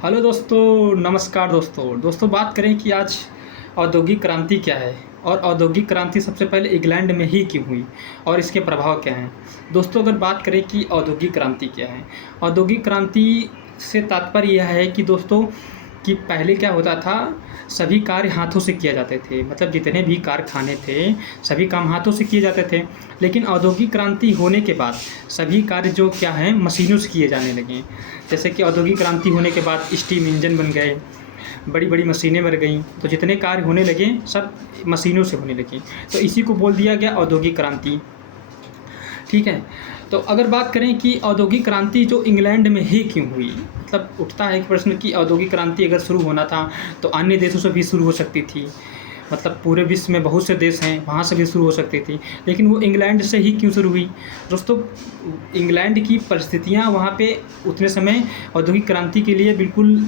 Hello दोस्तों, नमस्कार दोस्तों बात करें कि आज औद्योगिक क्रांति क्या है और औद्योगिक क्रांति सबसे पहले इंग्लैंड में ही क्यों हुई और इसके प्रभाव क्या हैं। दोस्तों अगर बात करें कि औद्योगिक क्रांति क्या है, औद्योगिक क्रांति से तात्पर्य यह है कि दोस्तों कि पहले क्या होता था, सभी कार्य हाथों से किए जाते थे। मतलब जितने भी कारखाने थे, सभी काम हाथों से किए जाते थे। लेकिन औद्योगिक क्रांति होने के बाद सभी कार्य जो क्या हैं, मशीनों से किए जाने लगे। जैसे कि औद्योगिक क्रांति होने के बाद स्टीम इंजन बन गए, बड़ी-बड़ी मशीनें बन गईं, तो जितने कार्य होने लगे सब मशीनों से होने लगे। तो इसी को बोल दिया गया औद्योगिक क्रांति। ठीक है। तो अगर बात करें कि औद्योगिक क्रांति जो इंग्लैंड में ही क्यों हुई, मतलब उठता है कि प्रश्न कि औद्योगिक क्रांति अगर शुरू होना था तो अन्य देशों से भी शुरू हो सकती थी। मतलब पूरे विश्व में बहुत से देश हैं, वहाँ से भी शुरू हो सकती थी, लेकिन वो इंग्लैंड से ही क्यों शुरू हुई। दोस्तों इंग्लैंड की परिस्थितियाँ वहाँ पे उतने समय औद्योगिक क्रांति के लिए बिल्कुल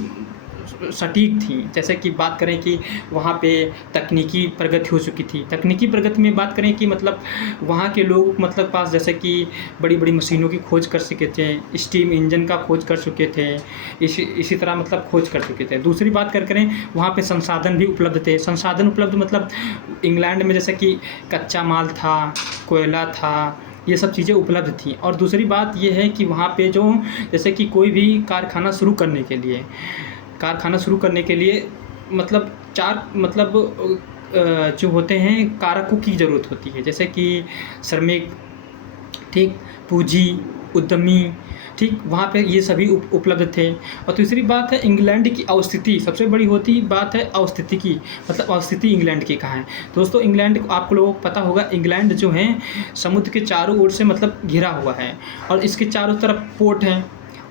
सटीक थी। जैसे कि बात करें कि वहाँ पे तकनीकी प्रगति हो चुकी थी। तकनीकी प्रगति में बात करें कि मतलब वहाँ के लोग मतलब पास जैसे कि बड़ी-बड़ी मशीनों की खोज कर चुके थे, स्टीम इंजन का खोज कर चुके थे, इसी तरह मतलब खोज कर चुके थे। दूसरी बात करें वहाँ पे संसाधन भी उपलब्ध थे। संसाधन उपलब्ध मतलब इंग्लैंड में जैसे कि कच्चा माल था, कोयला था, ये सब चीज़ें उपलब्ध थी। और दूसरी बात ये है कि वहाँ पे जो जैसे कि कोई भी कारखाना शुरू करने के लिए मतलब 4 मतलब जो होते हैं कारकों की ज़रूरत होती है। जैसे कि श्रमिक, ठीक, पूँजी, उद्यमी, ठीक, वहाँ पे ये सभी उपलब्ध थे। और तीसरी बात है इंग्लैंड की अवस्थिति, सबसे बड़ी होती बात है अवस्थिति की, मतलब अवस्थिति इंग्लैंड की कहाँ है। दोस्तों इंग्लैंड आप लोगों को पता होगा, इंग्लैंड जो है समुद्र के चारों ओर से मतलब घिरा हुआ है और इसके चारों तरफ पोर्ट हैं।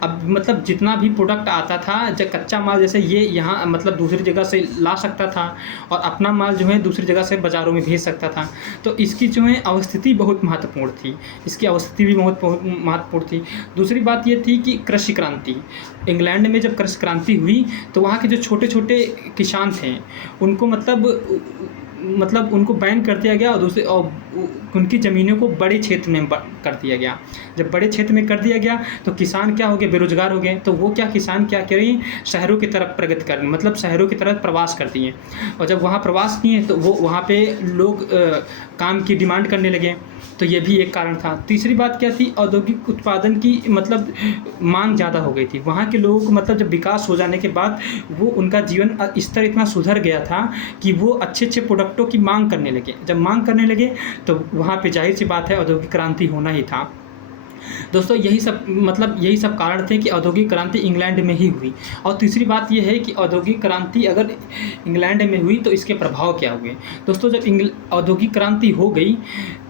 अब मतलब जितना भी प्रोडक्ट आता था, जब कच्चा माल जैसे ये यहाँ मतलब दूसरी जगह से ला सकता था और अपना माल जो है दूसरी जगह से बाज़ारों में भेज सकता था। तो इसकी जो है अवस्थिति बहुत महत्वपूर्ण थी, इसकी अवस्थिति भी बहुत महत्वपूर्ण थी। दूसरी बात ये थी कि कृषि क्रांति, इंग्लैंड में जब कृषि क्रांति हुई तो वहाँ के जो छोटे-छोटे किसान थे उनको मतलब उनको बैन कर दिया गया और उनकी ज़मीनों को बड़े क्षेत्र में कर दिया गया। जब बड़े क्षेत्र में कर दिया गया तो किसान क्या हो गए, बेरोज़गार हो गए। तो वो क्या किसान क्या करें, शहरों की तरफ प्रगति करने, मतलब शहरों की तरफ प्रवास कर दिए। और जब वहाँ प्रवास किए तो वो वहाँ पे लोग काम की डिमांड करने लगे। तो ये भी एक कारण था। तीसरी बात क्या थी, औद्योगिक उत्पादन की मतलब माँग ज़्यादा हो गई थी। वहाँ के लोगों को मतलब जब विकास हो जाने के बाद वो उनका जीवन स्तर इतना सुधर गया था कि वो अच्छे-अच्छे प्रोडक्टों की माँग करने लगे। जब माँग करने लगे तो वहाँ पे ज़ाहिर-सी बात है औद्योगिक क्रांति होना ही था। दोस्तों यही सब कारण थे कि औद्योगिक क्रांति इंग्लैंड में ही हुई। और तीसरी बात ये है कि औद्योगिक क्रांति अगर इंग्लैंड में हुई तो इसके प्रभाव क्या हुए। दोस्तों जब औद्योगिक क्रांति हो गई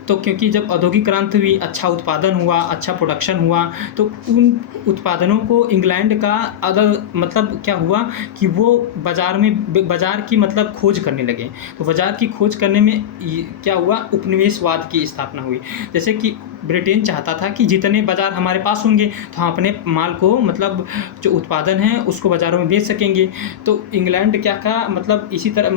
तो क्योंकि जब औद्योगिक क्रांति हुई, अच्छा उत्पादन हुआ, अच्छा प्रोडक्शन हुआ, तो उन उत्पादनों को इंग्लैंड का अगर मतलब क्या हुआ कि वो बाज़ार की मतलब खोज करने लगे। तो बाज़ार की खोज करने में क्या हुआ, उपनिवेशवाद की स्थापना हुई। जैसे कि ब्रिटेन चाहता था कि जितने बाज़ार हमारे पास होंगे तो हम अपने माल को मतलब जो उत्पादन है उसको बाज़ारों में बेच सकेंगे। तो इंग्लैंड क्या कहा, मतलब इसी तरह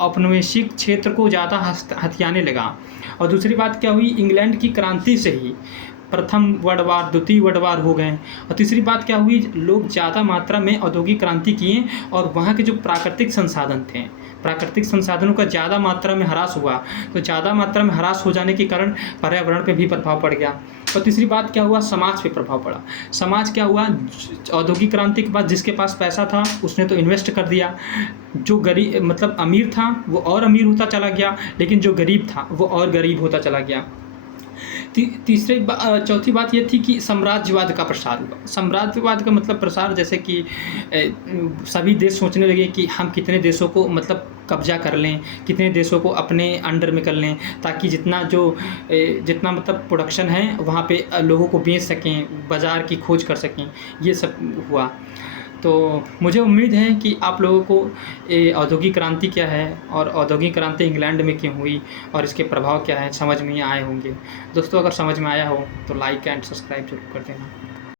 औपनिवेशिक क्षेत्र को ज़्यादा हथियाने लगा। और दूसरी बात क्या हुई, इंग्लैंड की क्रांति से ही प्रथम वर्ल्ड वार, द्वितीय वर्ल्ड वार हो गए। और तीसरी बात क्या हुई, लोग ज़्यादा मात्रा में औद्योगिक क्रांति किए और वहाँ के जो प्राकृतिक संसाधन थे, प्राकृतिक संसाधनों का ज़्यादा मात्रा में ह्रास हुआ। तो ज़्यादा मात्रा में ह्रास हो जाने के कारण पर्यावरण पे भी प्रभाव पड़ गया। और तीसरी बात क्या हुआ, समाज पे प्रभाव पड़ा। समाज क्या हुआ, औद्योगिक क्रांति के बाद जिसके पास पैसा था उसने तो इन्वेस्ट कर दिया, जो गरीब मतलब अमीर था वो और अमीर होता चला गया, लेकिन जो गरीब था वो और गरीब होता चला गया। चौथी बात ये थी कि साम्राज्यवाद का प्रसार हुआ। साम्राज्यवाद का मतलब प्रसार, जैसे कि सभी देश सोचने लगे कि हम कितने देशों को मतलब कब्जा कर लें, कितने देशों को अपने अंडर में कर लें, ताकि जितना मतलब प्रोडक्शन है वहाँ पे लोगों को बेच सकें, बाज़ार की खोज कर सकें। ये सब हुआ। तो मुझे उम्मीद है कि आप लोगों को औद्योगिक क्रांति क्या है और औद्योगिक क्रांति इंग्लैंड में क्यों हुई और इसके प्रभाव क्या है समझ में आए होंगे। दोस्तों अगर समझ में आया हो तो लाइक एंड सब्सक्राइब ज़रूर कर देना।